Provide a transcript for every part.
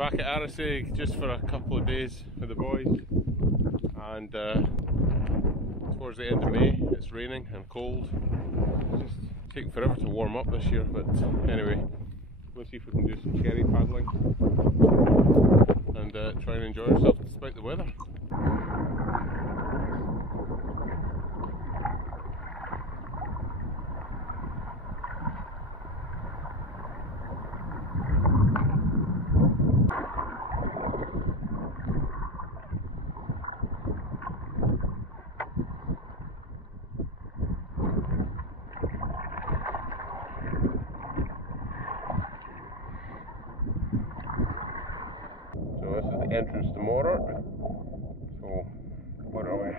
Back at Arisaig just for a couple of days with the boys, and towards the end of May it's raining and cold. It's just taking forever to warm up this year, but anyway, we'll see if we can do some cherry paddling and try and enjoy ourselves despite the weather. So this is the entrance to Morar. So where are we?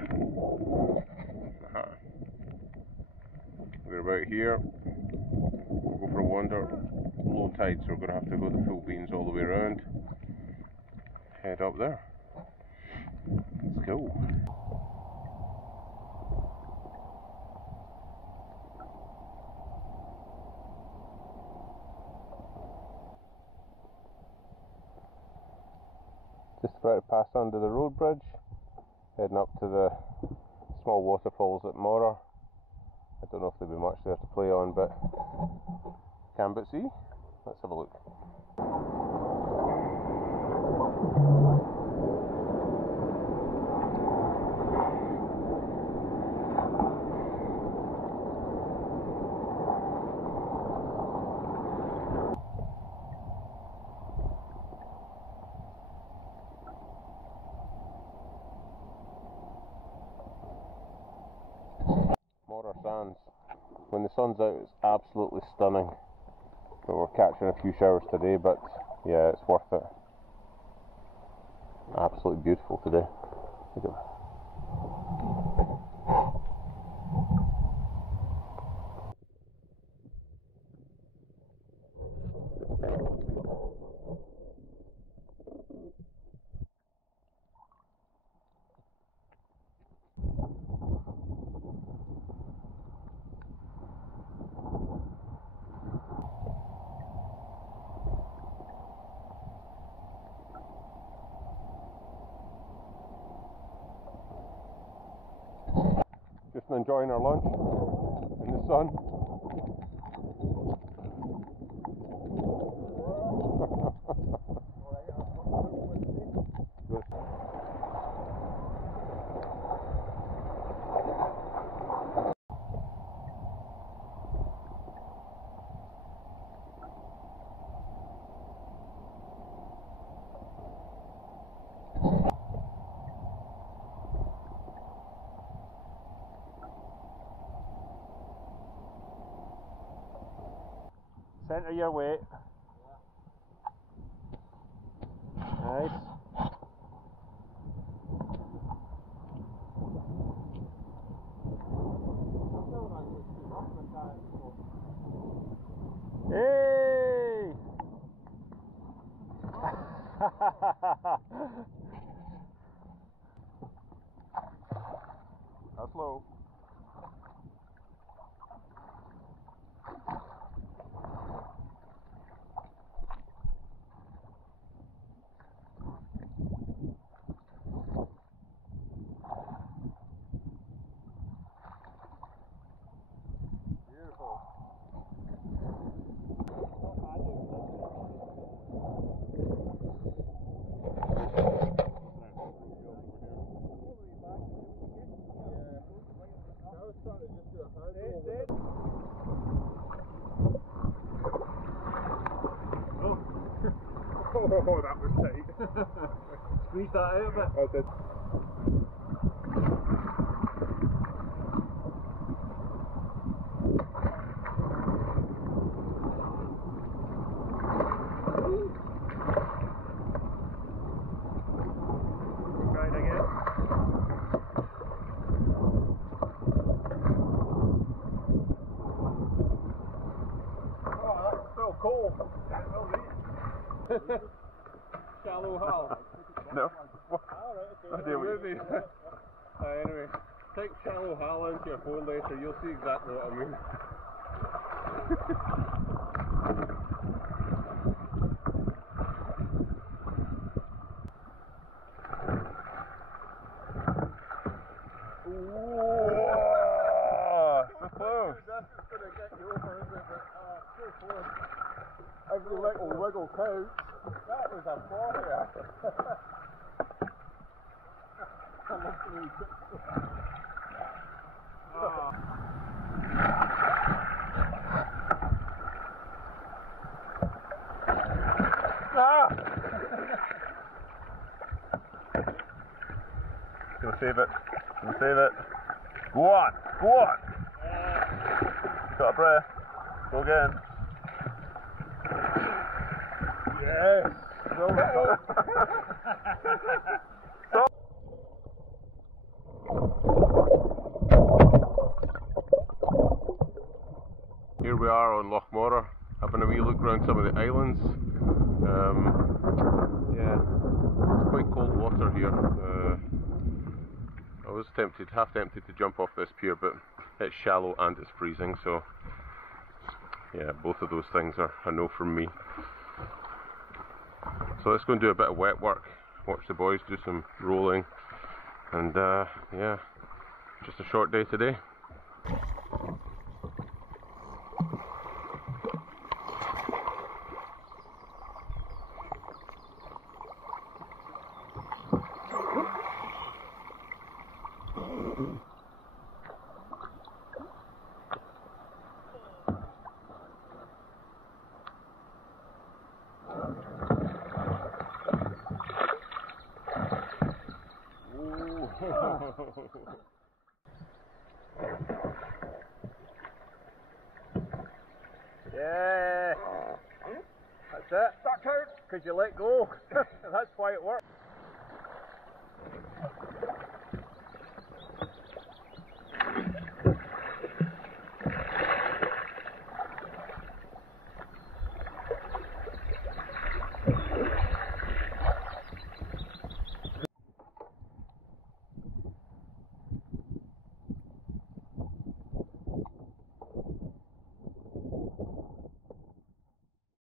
We're about here. We'll go for a wander. Low tide, so we're going to have to go the full beans all the way around. Head up there. Let's go. Just about to pass under the road bridge, heading up to the small waterfalls at Morar. I don't know if there'll be much there to play on, but can but see. Let's have a look. Morar Sands. When the sun's out it's absolutely stunning, but we're catching a few showers today, but yeah, it's worth it. Absolutely beautiful today. Look at that. Just enjoying our lunch in the sun. Good. Centre your weight. Nice. Hey! That's low. Beautiful. Oh, that was tight. Squeeze that out a bit. I did. Right again. Oh, that's so cool. Shallow hull. No. Maybe. Anyway, type shallow hull into your phone later, you'll see exactly what I mean. That was a fire. Oh. Gonna save it. Gonna save it. Go on. Go on. Got a breath. Go again. Yes. Well, Here we are on Loch Morar, having a wee look around some of the islands. Yeah, it's quite cold water here. I was half tempted to jump off this pier, but it's shallow and it's freezing, so yeah, both of those things are a no from me. So let's go and do a bit of wet work, watch the boys do some rolling, and yeah, just a short day today. yeah. That's it. Back out, because you let go. That's why it works.